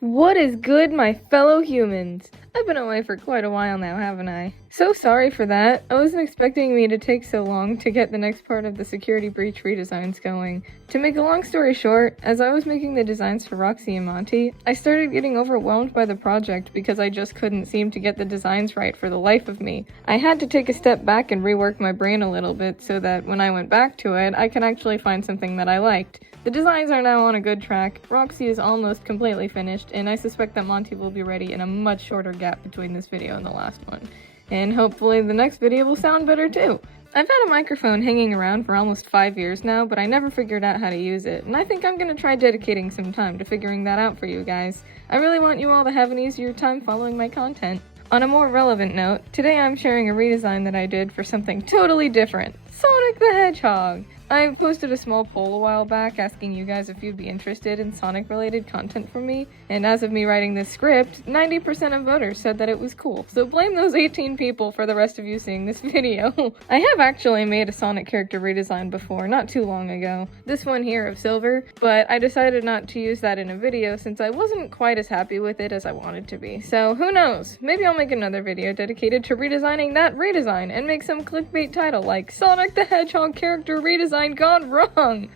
What is good, my fellow humans? I've been away for quite a while now, haven't I? So sorry for that. I wasn't expecting me to take so long to get the next part of the security breach redesigns going. To make a long story short, as I was making the designs for Roxy and Monty, I started getting overwhelmed by the project because I just couldn't seem to get the designs right for the life of me. I had to take a step back and rework my brain a little bit so that when I went back to it, I could actually find something that I liked. The designs are now on a good track, Roxy is almost completely finished, and I suspect that Monty will be ready in a much shorter gap between this video and the last one. And hopefully the next video will sound better too. I've had a microphone hanging around for almost 5 years now, but I never figured out how to use it, and I think I'm gonna try dedicating some time to figuring that out for you guys. I really want you all to have an easier time following my content. On a more relevant note, today I'm sharing a redesign that I did for something totally different. Sonic the Hedgehog! I posted a small poll a while back asking you guys if you'd be interested in Sonic-related content from me, and as of me writing this script, 90% of voters said that it was cool, so blame those 18 people for the rest of you seeing this video. I have actually made a Sonic character redesign before, not too long ago. This one here of Silver, but I decided not to use that in a video since I wasn't quite as happy with it as I wanted to be. So who knows, maybe I'll make another video dedicated to redesigning that redesign and make some clickbait title like Sonic the Hedgehog character redesign gone wrong!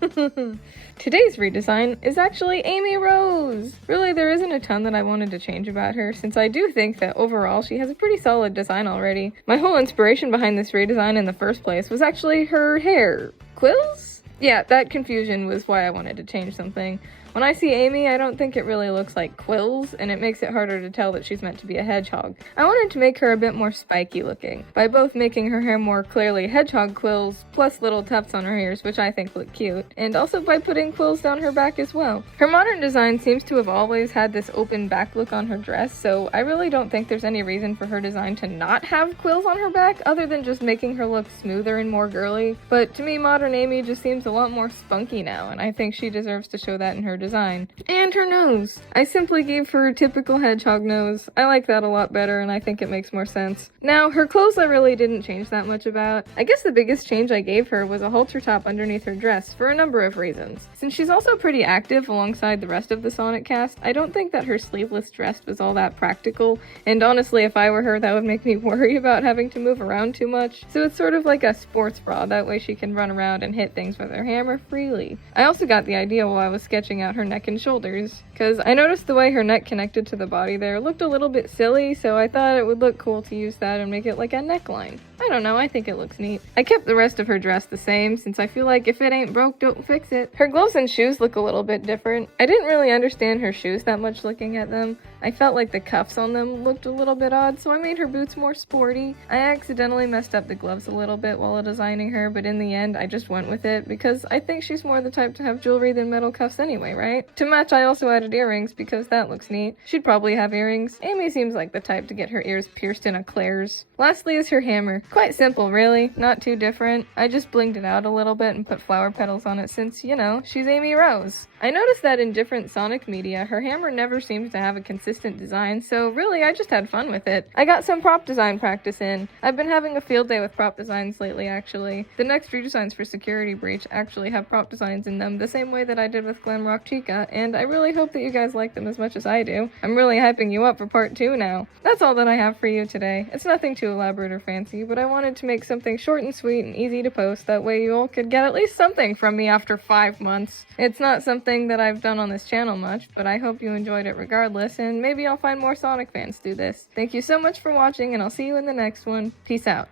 Today's redesign is actually Amy Rose! Really, there isn't a ton that I wanted to change about her, since I do think that overall she has a pretty solid design already. My whole inspiration behind this redesign in the first place was actually her hair. Quills? Yeah, that confusion was why I wanted to change something. When I see Amy, I don't think it really looks like quills, and it makes it harder to tell that she's meant to be a hedgehog. I wanted to make her a bit more spiky looking, by both making her hair more clearly hedgehog quills, plus little tufts on her ears, which I think look cute, and also by putting quills down her back as well. Her modern design seems to have always had this open back look on her dress, so I really don't think there's any reason for her design to not have quills on her back, other than just making her look smoother and more girly. But to me, modern Amy just seems a lot more spunky now, and I think she deserves to show that in her design. And her nose! I simply gave her a typical hedgehog nose. I like that a lot better and I think it makes more sense. Now, her clothes I really didn't change that much about. I guess the biggest change I gave her was a halter top underneath her dress for a number of reasons. Since she's also pretty active alongside the rest of the Sonic cast, I don't think that her sleeveless dress was all that practical, and honestly if I were her that would make me worry about having to move around too much. So it's sort of like a sports bra, that way she can run around and hit things with her hammer freely. I also got the idea while I was sketching out her neck and shoulders, because I noticed the way her neck connected to the body there looked a little bit silly, so I thought it would look cool to use that and make it like a neckline. I don't know, I think it looks neat. I kept the rest of her dress the same, since I feel like if it ain't broke, don't fix it. Her gloves and shoes look a little bit different. I didn't really understand her shoes that much looking at them. I felt like the cuffs on them looked a little bit odd, so I made her boots more sporty. I accidentally messed up the gloves a little bit while designing her, but in the end I just went with it because I think she's more the type to have jewelry than metal cuffs anyway, right? To match, I also added earrings because that looks neat. She'd probably have earrings. Amy seems like the type to get her ears pierced in eclairs. Lastly is her hammer. Quite simple really, not too different. I just blinged it out a little bit and put flower petals on it since, you know, she's Amy Rose. I noticed that in different Sonic media, her hammer never seems to have a consistent design, so really I just had fun with it. I got some prop design practice in. I've been having a field day with prop designs lately actually. The next redesigns for Security Breach actually have prop designs in them the same way that I did with Glamrock Chica, and I really hope that you guys like them as much as I do. I'm really hyping you up for part 2 now. That's all that I have for you today. It's nothing too elaborate or fancy, but I wanted to make something short and sweet and easy to post, that way you all could get at least something from me after 5 months. It's not something that I've done on this channel much, but I hope you enjoyed it regardless, and maybe I'll find more Sonic fans do this. Thank you so much for watching, and I'll see you in the next one. Peace out.